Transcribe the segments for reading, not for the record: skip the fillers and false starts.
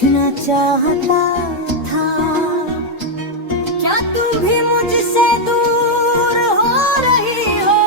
पूछना चाहता था, क्या तू भी मुझसे दूर हो रही हो?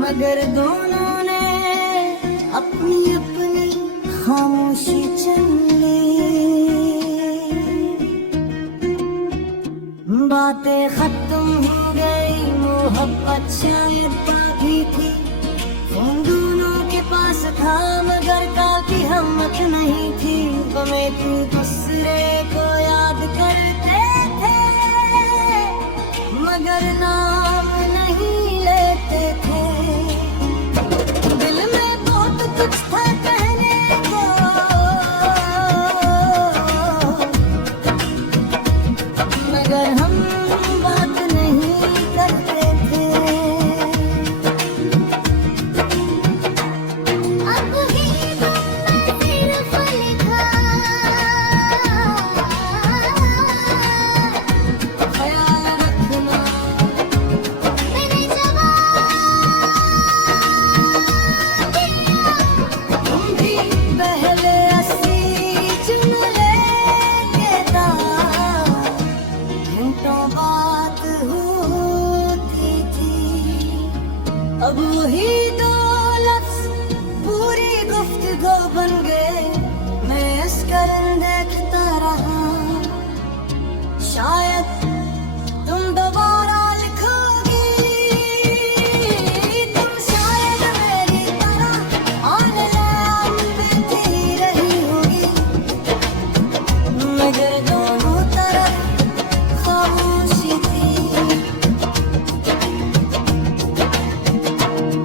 मगर दोनों ने अपनी अपनी खामोशी चुन ली। बातें खत्म हो गई, मोहब्बत शायद बाकी थी। उन दोनों के पास था मगर काफी हिम्मत नहीं थी। वो एक दूसरे को याद करते थे मगर नाम नहीं लेते थे। दिल में बहुत कुछ था कहने को मगर हम बात नहीं करते थे। अब ही तुमने सिर्फ लिखा ख्याल रखना, मैंने जवाब दिया। तुम भी पहले हंसी चुन लेके था, घंटों बात होती थी। अब वही दो लफ्ज पूरी गुफ्तगू बन गए। मैं इसकर देखता रहा, शायद तुम दोबारा लिखोगी। तुम शायद मेरी तरह ऑनलाइन बैठी रही होगी मगर दोनों तरफ खामोशी थी।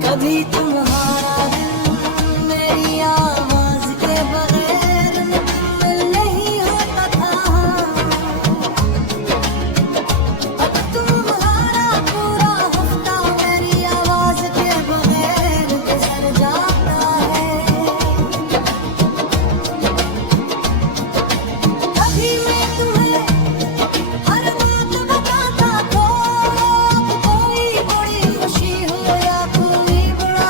कभी तुम्हारा दिल मेरी आवाज के बगैर मुकम्मल नहीं होता था। अब तुम्हारा पूरा हफ्ता मेरी आवाज के बगैर गुजर जाता है। कभी मैं तुम्हें हर बात बताता था, कोई बड़ी खुशी हो या कोई बड़ा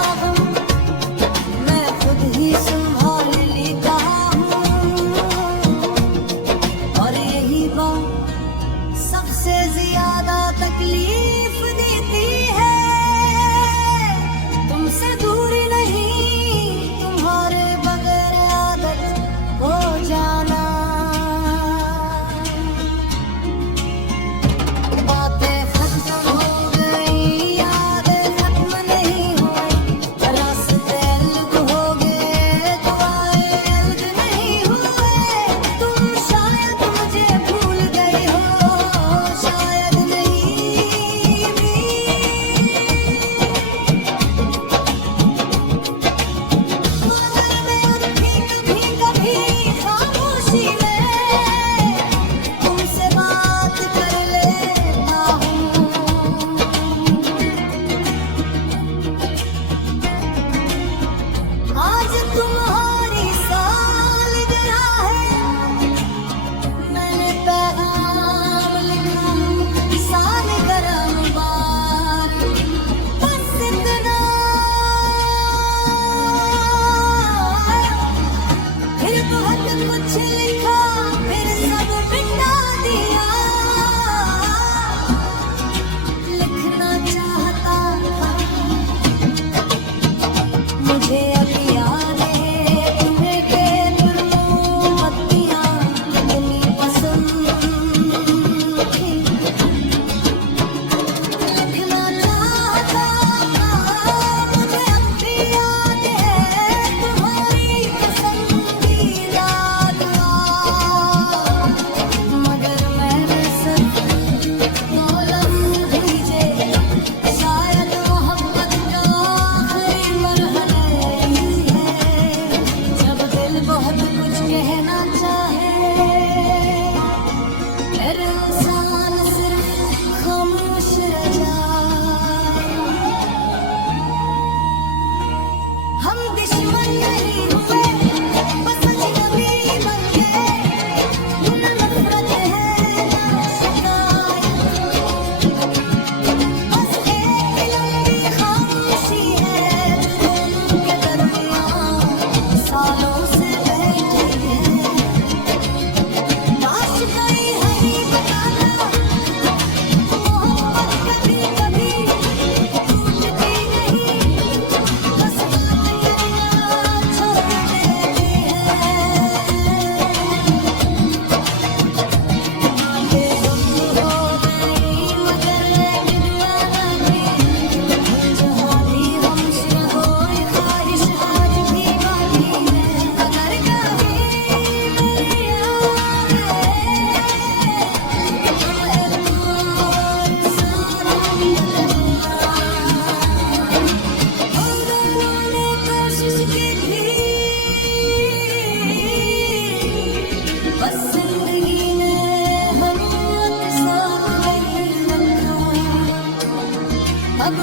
अब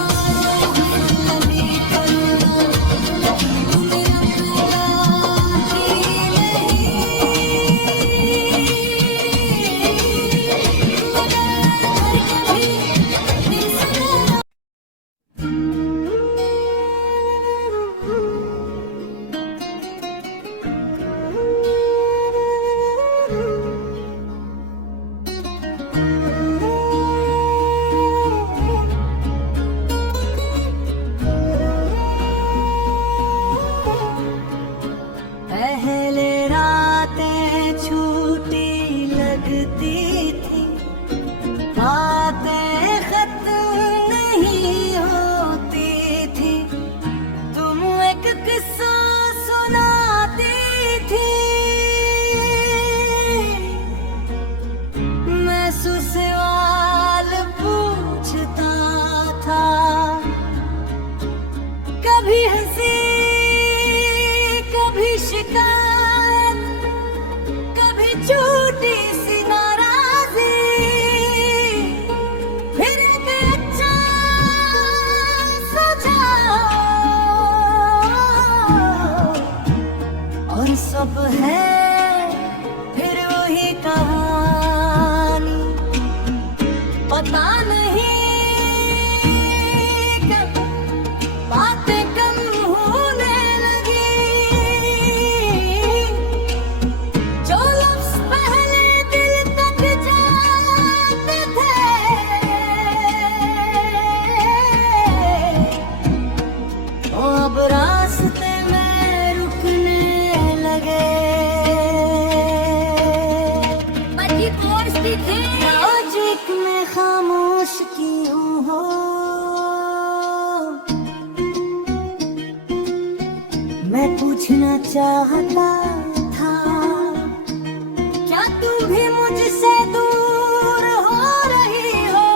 नहीं करूँगा मेरा बाकी नहीं, मगर कभी दिल से पहले रातें छूटी लगती थी, बातें खत्म नहीं होती थी, तुम एक किस्सा सुनाती थी, मैं सवाल पूछता था, कभी हंसी कभी शिकायत, कभी छोटी सी नाराजी, फिर एक अच्छा सुझाव, और सब है फिर वही कहानी, पता नहीं कब बातें कम होने लगी, जो लफ्ज़ पहले दिल तक जाते थे, वो अब रास्ते में रुकने लगे। बड़ी दोस्ती थी आज एक मैं खामोश क्यों हो, मैं पूछना चाहता था, क्या तू भी मुझसे दूर हो रही हो,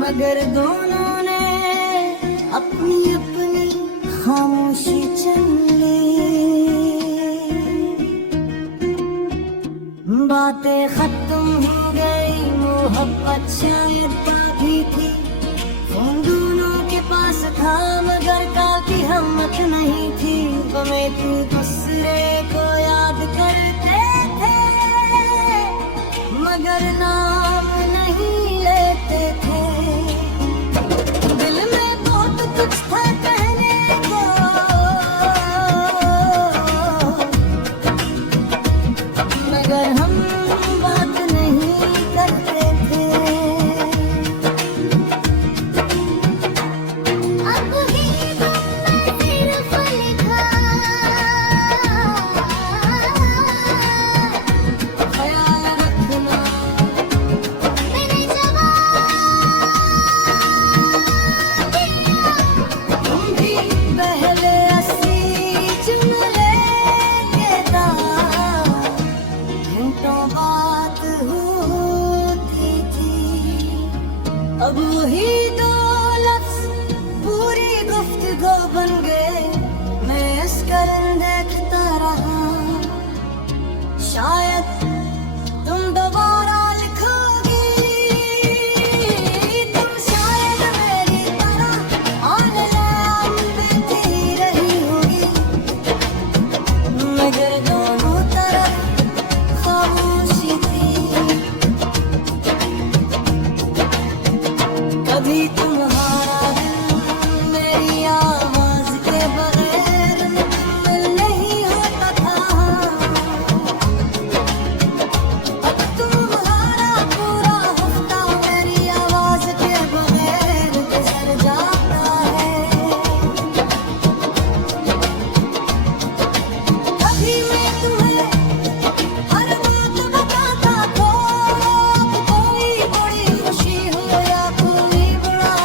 मगर दोनों ने अपनी अपनी खामोशी चुन ली, बातें खत्म हो गई, मोहब्बत शायद बाकी थी, उन दोनों के पास था मगर काफी हिम्मत नहीं थी, हमें एक दूसरे को याद करते थे, मगर नाम नहीं लेते थे, दिल में बहुत कुछ था कहने को, मगर हम बात नहीं करते थे। अब ही तुमने सिर्फ लिखा, ख्याल रखना मैंने जवाब दिया, तुम भी पहले ऐसी चुन लेते था, घंटों बात होती थी, अब वही दो लफ्ज़ पूरी गुफ्तगू बन गए, मैं इसकर देखता रहा, शायद तुम दोबारा लिखोगी, तुम शायद मेरी तरह ऑनलाइन बैठी रही होगी, मगर दोनों तरफ खामोशी थी, कभी तुम्हारा दिल मेरी आवाज के बगैर मुकम्मल नहीं होता था, अब तुम्हारा पूरा हफ्ता मेरी आवाज के बगैर गुजर जाता है, कभी मैं तुम्हें हर बात बताता, तो कोई बड़ी खुशी हो या कोई बड़ा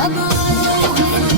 अब